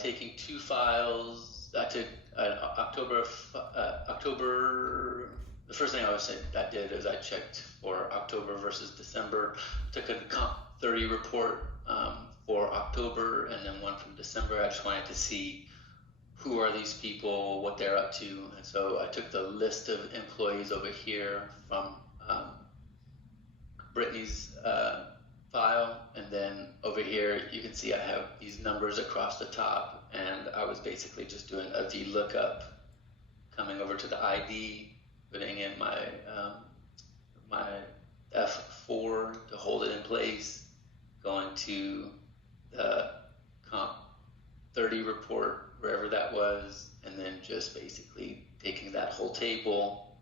taking two files. I took October. The first thing I did is I checked for October versus December. Took a comp 30 report for October, and then one from December. I just wanted to see who are these people, what they're up to. And so I took the list of employees over here from Brittany's file, and then over here you can see I have these numbers across the top, and I was basically just doing a VLOOKUP, coming over to the ID, putting in my my F4 to hold it in place, going to the comp 30 report, wherever that was, and then just basically taking that whole table.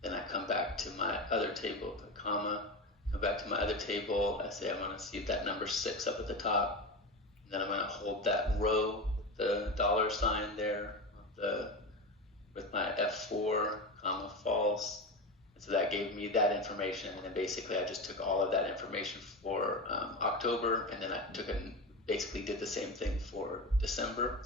Then I come back to my other table, the comma, come back to my other table. I say I want to see that number 6 up at the top. And then I'm going to hold that row, the $ there, with my F4, comma, false. And so that gave me that information. And then basically I just took all of that information for October, and then I took and basically did the same thing for December.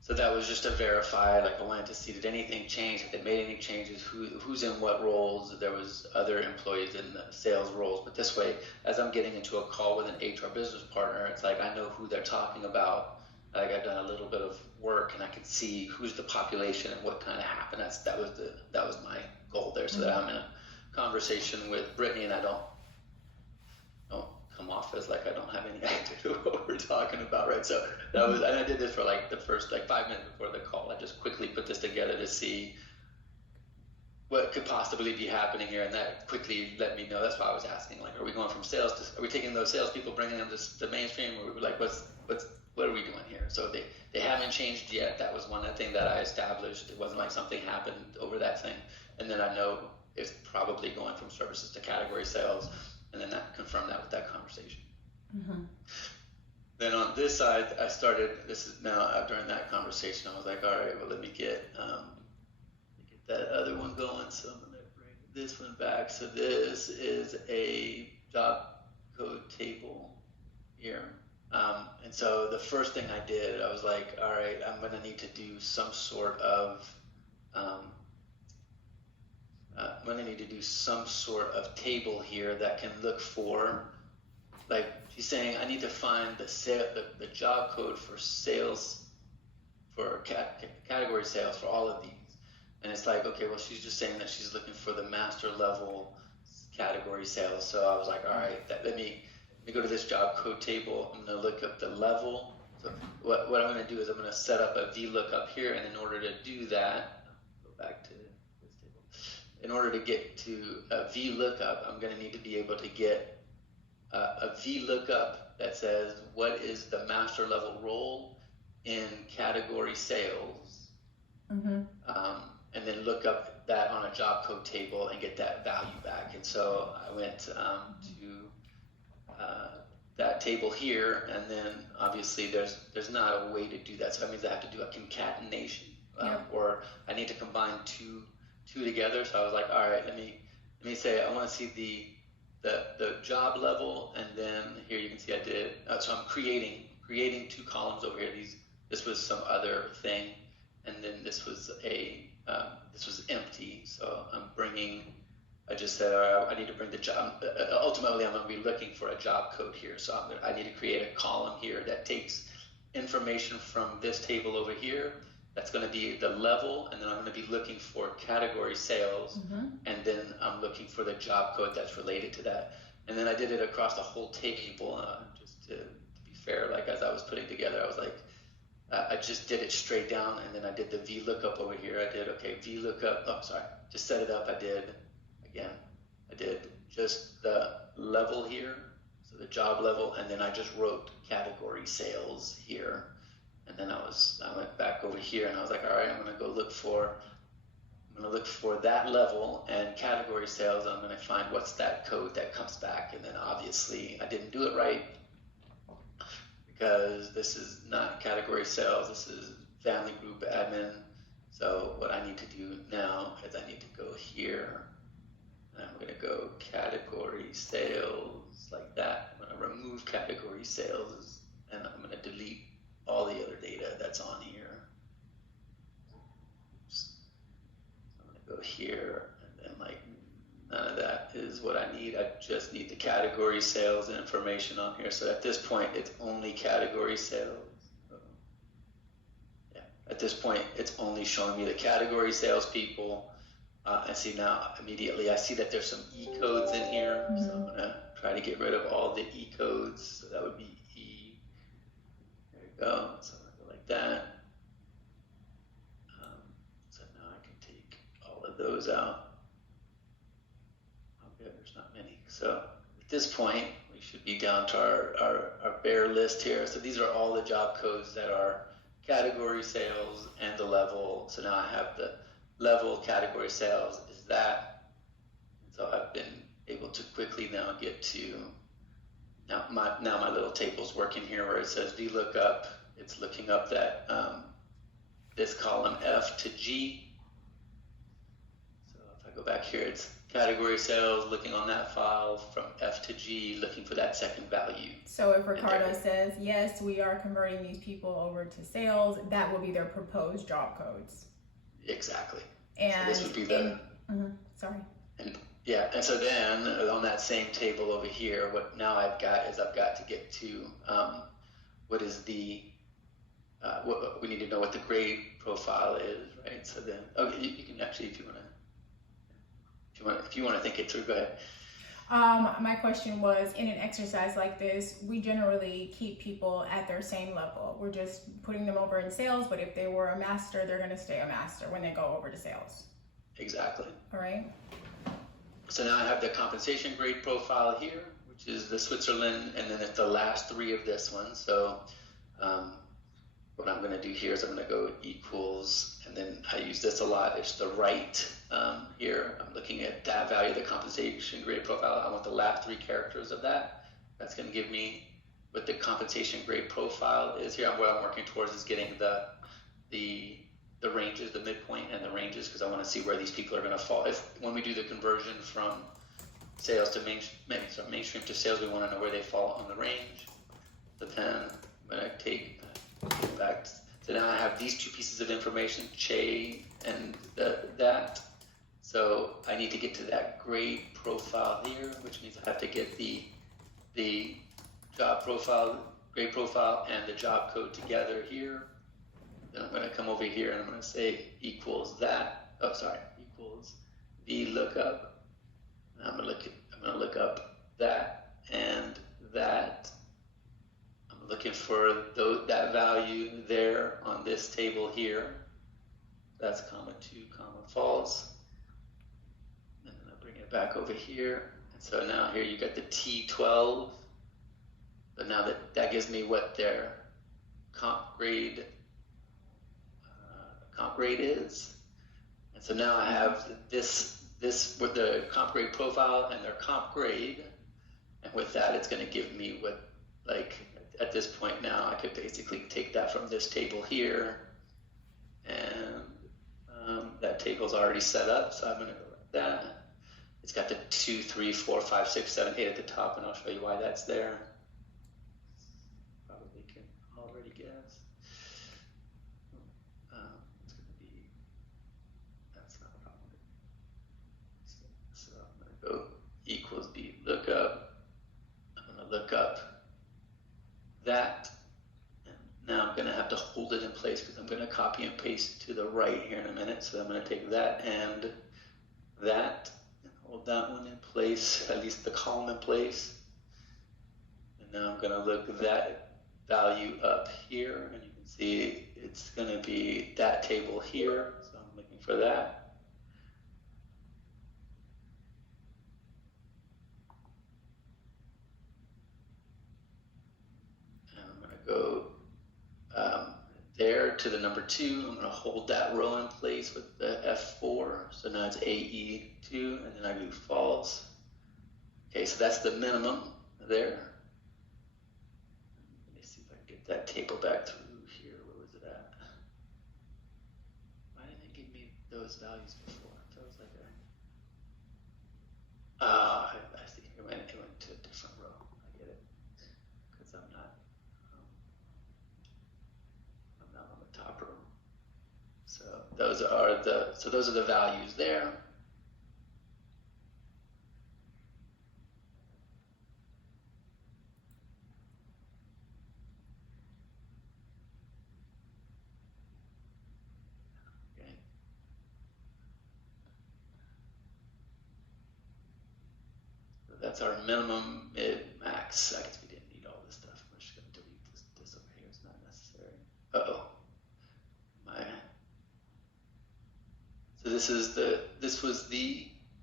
So that was just to verify, like I wanted to see, did anything change, if they made any changes, who's in what roles. There was other employees in the sales roles, but this way, as I'm getting into a call with an HR business partner, it's like I know who they're talking about. Like I've done a little bit of work, and I can see who's the population and what kind of happened. That was my goal there, so that I'm in a conversation with Brittany, and I don't come off as like I don't have any idea what we're talking about, right? So that was, and I did this for like the first 5 minutes before the call. I just quickly put this together to see what could possibly be happening here, and that quickly let me know. That's why I was asking, like, are we going from sales to, are we taking those salespeople, bringing them to the mainstream, or we're like, what are we doing here? So they haven't changed yet. That was one thing that I established. It wasn't like something happened over that thing, and then I know it's probably going from services to category sales. And then that confirmed that with that conversation. Mm-hmm. Then on this side, I started, this is now during that conversation, I was like, all right, well, let me get that other one going. So I'm going to bring this one back. So this is a job code table here. And so the first thing I did, I was like, all right, I'm going to need to do some sort of table here that can look for, like she's saying, I need to find the job code for sales, for category sales for all of these. And it's like, okay, well, she's just saying that she's looking for the master level category sales. So I was like, all right, let me go to this job code table. I'm going to look up the level. So what I'm going to do is I'm going to set up a VLOOKUP here, and in order to do that, go back to in order to get to a VLOOKUP, I'm going to need to be able to get a VLOOKUP that says what is the master level role in category sales, mm-hmm. And then look up that on a job code table and get that value back. And so I went to that table here, and then obviously there's not a way to do that. So that means I have to do a concatenation, or I need to combine two together. So I was like, all right, let me say I want to see the job level, and then here you can see I did. So I'm creating two columns over here. This was some other thing, and then this was empty. So I just said, all right, I need to bring the job. Ultimately, I'm going to be looking for a job code here. So I need to create a column here that takes information from this table over here. That's going to be the level, and then I'm going to be looking for category sales, mm-hmm. and then I'm looking for the job code that's related to that. And then I did it across the whole table, just to be fair. Like as I was putting together, I was like, I just did it straight down, and then I did the VLOOKUP over here. I did VLOOKUP. Oh, sorry, just set it up. I did just the level here, so the job level, and then I just wrote category sales here. And then I went back over here, and I was like, all right, I'm going to look for that level and category sales. I'm going to find what's that code that comes back. And then obviously I didn't do it right, because this is not category sales. This is family group admin. So what I need to do now is I need to go here, and I'm going to go category sales like that. I'm going to remove category sales, and I'm going to delete all the other data. just need the category sales and information on here. So at this point, it's only category sales. Yeah, at this point, it's only showing me the category sales people. And see now, immediately, I see that there's some E codes in here. So I'm gonna try to get rid of all the E codes. So that would be E. There you go. So I'm gonna go like that. So now I can take all of those out. Okay, there's not many. So at this point, we should be down to our bare list here. So these are all the job codes that are category sales and the level. So now I have the level category sales is that. And so I've been able to quickly now get to, now my little table's working here where it says VLOOKUP. It's looking up that this column F to G. So if I go back here, it's category sales, looking on that file from F to G, looking for that second value. So if Ricardo says, yes, we are converting these people over to sales, that will be their proposed job codes. Exactly. And so this would be the, sorry. And yeah, and so then on that same table over here, what now I've got is I've got to get to what is the, what we need to know what the grade profile is, right? So then, okay, you can actually, if you want to think it through, go ahead. My question was, in an exercise like this, we generally keep people at their same level. We're just putting them over in sales, but if they were a master, they're going to stay a master when they go over to sales. Exactly. All right. So now I have the compensation grade profile here, which is the Switzerland, and then it's the last three of this one. So what I'm going to do here is I'm going to go equals, and then I use this a lot. It's the right here. I'm looking at that value of the compensation grade profile. I want the last three characters of that. That's going to give me what the compensation grade profile is here. What I'm working towards is getting the ranges, the midpoint and the ranges, because I want to see where these people are going to fall. When we do the conversion from sales to mainstream to sales, we want to know where they fall on the range. So then I'm going to take back. So now I have these two pieces of information, Che and that. So I need to get to that grade profile here, which means I have to get the job profile, grade profile, and the job code together here. Then I'm going to come over here and I'm going to say equals that. Oh, sorry, equals VLOOKUP. And I'm going to look up that and that. I'm looking for that value there on this table here. That's comma 2, comma false. And then I bring it back over here. And so now here you got the T12. So now that gives me what their comp grade is. And so now I have this with the comp grade profile and their comp grade. And with that, it's going to give me what, like, at this point now, I could basically take that from this table here. And that table's already set up, so I'm going to go like that. It's got the 2, 3, 4, 5, 6, 7, 8 at the top, and I'll show you why that's there. Probably can already guess. It's going to be, that's not a problem. So I'm going to go equals VLOOKUP. I'm going to look up that. Now I'm going to have to hold it in place because I'm going to copy and paste to the right here in a minute. So I'm going to take that and that and hold that one in place, at least the column in place. And now I'm going to look that value up here, and you can see it's going to be that table here. So I'm looking for that. And I'm going to go there to the number 2. I'm going to hold that row in place with the F4. So now it's AE2, and then I do false. Okay, so that's the minimum there. Let me see if I can get that table back through here. Where was it at? Why didn't it give me those values before? That was like I see. It went to a different row. I get it. Because I'm not on the top row. So those are the values there. That's our minimum, mid, max. I guess we didn't need all this stuff. We're just gonna delete this over here. It's not necessary. Uh-oh. So this is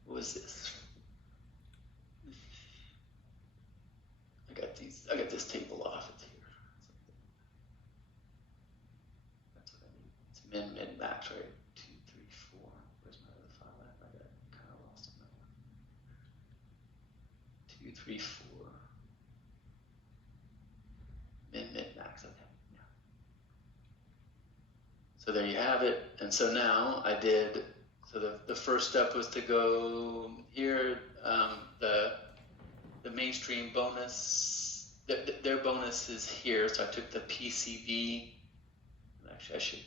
what was this? I got this table off. It's here. That's what I need. It's min, mid, max, right? 2, 3, 4. Where's my other file at? I got kind of lost on that one. 2, 3, 4. Min, mid, max. Okay. Yeah. So there you have it. And so now I did. So the first step was to go here. The mainstream bonus, their bonus is here. So I took the PCB. Actually, I should.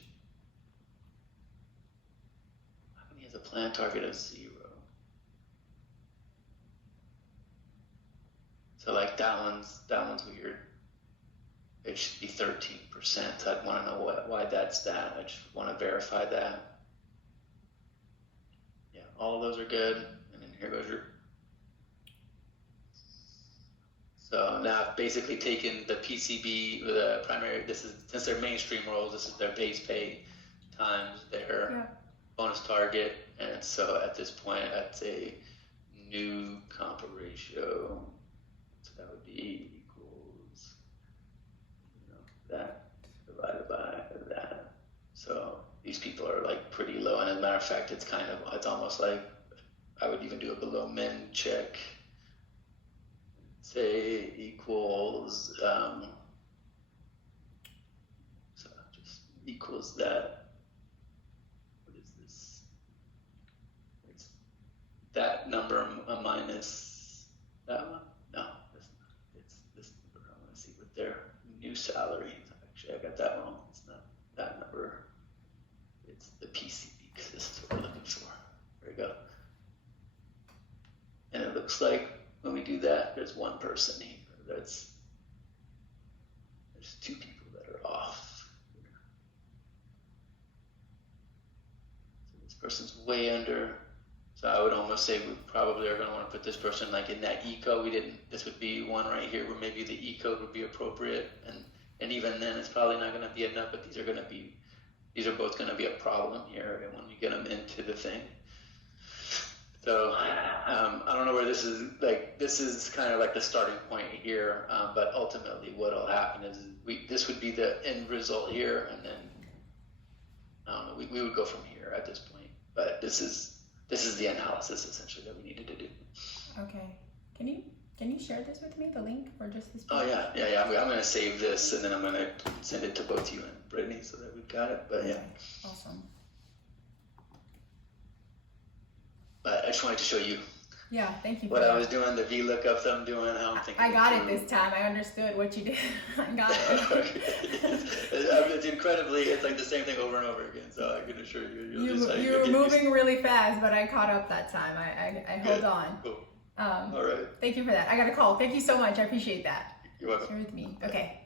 How come he has a plan target of 0? So like that one's weird. It should be 13%. I'd want to know why that's that. I just want to verify that. Yeah, all of those are good. And then here goes your. So now I've basically taken the PCB, the primary, since they're mainstream roles, this is their base pay times their bonus target. And so at this point, that's a new compa ratio. So that would be equals, that divided by that. So these people are like pretty low. And as a matter of fact, it's almost like I would even do a below min check. Say equals, so just equals that. What is this? It's that number minus that one? No, it's this number. I want to see what their new salary is. Actually, I got that wrong. It's not that number. It's the PCB, because this is what we're looking for. There we go. And it looks like when we do that, there's one person here. There's 2 people that are off here. So this person's way under. So I would almost say we probably are going to want to put this person like in that E code. This would be one right here where maybe the E code would be appropriate. And even then it's probably not going to be enough, but these are both going to be a problem here and when you get them into the thing. So I don't know where this is. Like this is kind of like the starting point here, but ultimately what'll happen is this would be the end result here, and then I don't know. We would go from here at this point, but this is the analysis essentially that we needed to do. Okay. Can you share this with me, the link, or just this? Oh yeah. I'm going to save this, and then I'm going to send it to both you and Brittany so that we've got it. But yeah. Awesome. But I just wanted to show you. Yeah, thank you. What I was doing, the VLOOKUPs I'm doing, how I'm thinking. I got it this time. I understood what you did. I got it. It's incredibly, it's like the same thing over and over again. So I can assure you, you were moving really fast, but I caught up that time. I held on. Cool. All right. Thank you for that. I got a call. Thank you so much. I appreciate that. You're welcome. Share with me. Okay.